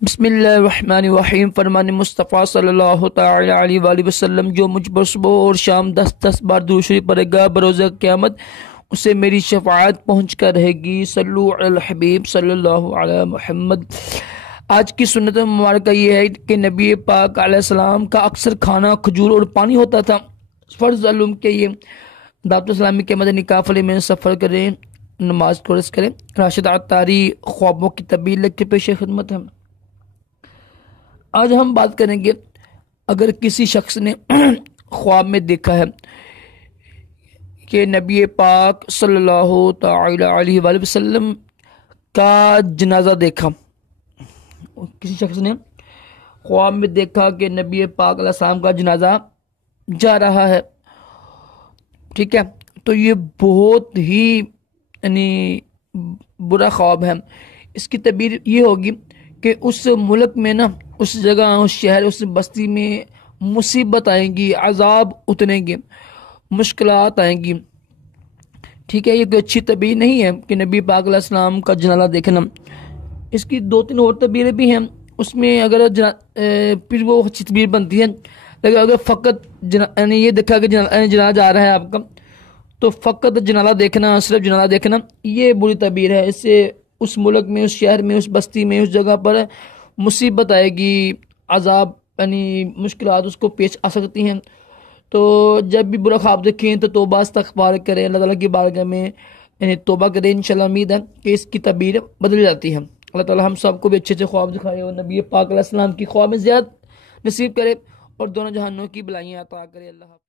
بسم اللہ الرحمن الرحیم۔ فرمان مصطفیٰ صلی اللہ تعالی علیہ وآلہ وسلم، جو مجھ پر صبح اور شام 10 بار درود شریف پڑھے گا بروز قیامت اسے میری شفاعت پہنچ کر رہے گی۔ صلو علی الحبیب صلی اللہ علیہ محمد۔ آج کی سنت مبارکہ یہ ہے کہ نبی پاک علیہ السلام کا اکثر کھانا کھجور اور پانی ہوتا تھا۔ فرض علوم کے یہ دعوت اسلامی کے مدنی قافلے میں سفر کریں، نماز قرض کریں۔ راشد عطاری خوابوں کی تعبیر کے پیش خدمت ہے۔ آج ہم بات کریں گے، اگر کسی شخص نے خواب میں دیکھا ہے کہ نبی پاک صلی اللہ تعالی علیہ وآلہ وسلم کا جنازہ دیکھا، کسی شخص نے خواب میں دیکھا کہ نبی پاک علیہ السلام کا جنازہ جا رہا ہے، ٹھیک ہے، تو یہ بہت ہی برا خواب ہے۔ اس کی تعبیر یہ ہوگی کہ اس ملک میں نا، اس جگہ، اس شہر، اس بستی میں مصیبت آئیں گی، عذاب اتریں گے، مشکلات آئیں گی، ٹھیک ہے۔ یہ کوئی اچھی تعبیر نہیں ہے کہ نبی پاک علیہ السلام کا جنازہ دیکھنا۔ اس کی 2-3 اور تعبیریں بھی ہیں، اس میں اگر پھر وہ اچھی تعبیر بنتی ہے، لیکن اگر فقط یہ دیکھا کہ جنازہ جا رہا ہے آپ کا، تو فقط جنازہ دیکھنا، صرف جنازہ دیکھنا، یہ بری تعبیر ہے۔ اس سے اس ملک میں، اس شہر میں، اس بستی میں، اس جگہ پر مصیبت آئے گی، عذاب مشکلات اس کو پیش آ سکتی ہیں۔ تو جب بھی برا خواب دیکھیں تو توبہ استغفار کریں، اللہ تعالیٰ کی بارگاہ میں توبہ کریں۔ انشاءاللہ امید ہے کہ اس کی تعبیر بدل جاتی ہے۔ اللہ تعالیٰ ہم سب کو بھی اچھے خواب دکھائے اور نبی پاک علیہ السلام کی خواب میں زیادہ نصیب کرے اور دونوں جہانوں کی بلائیاں عطا کرے۔ اللہ حافظ۔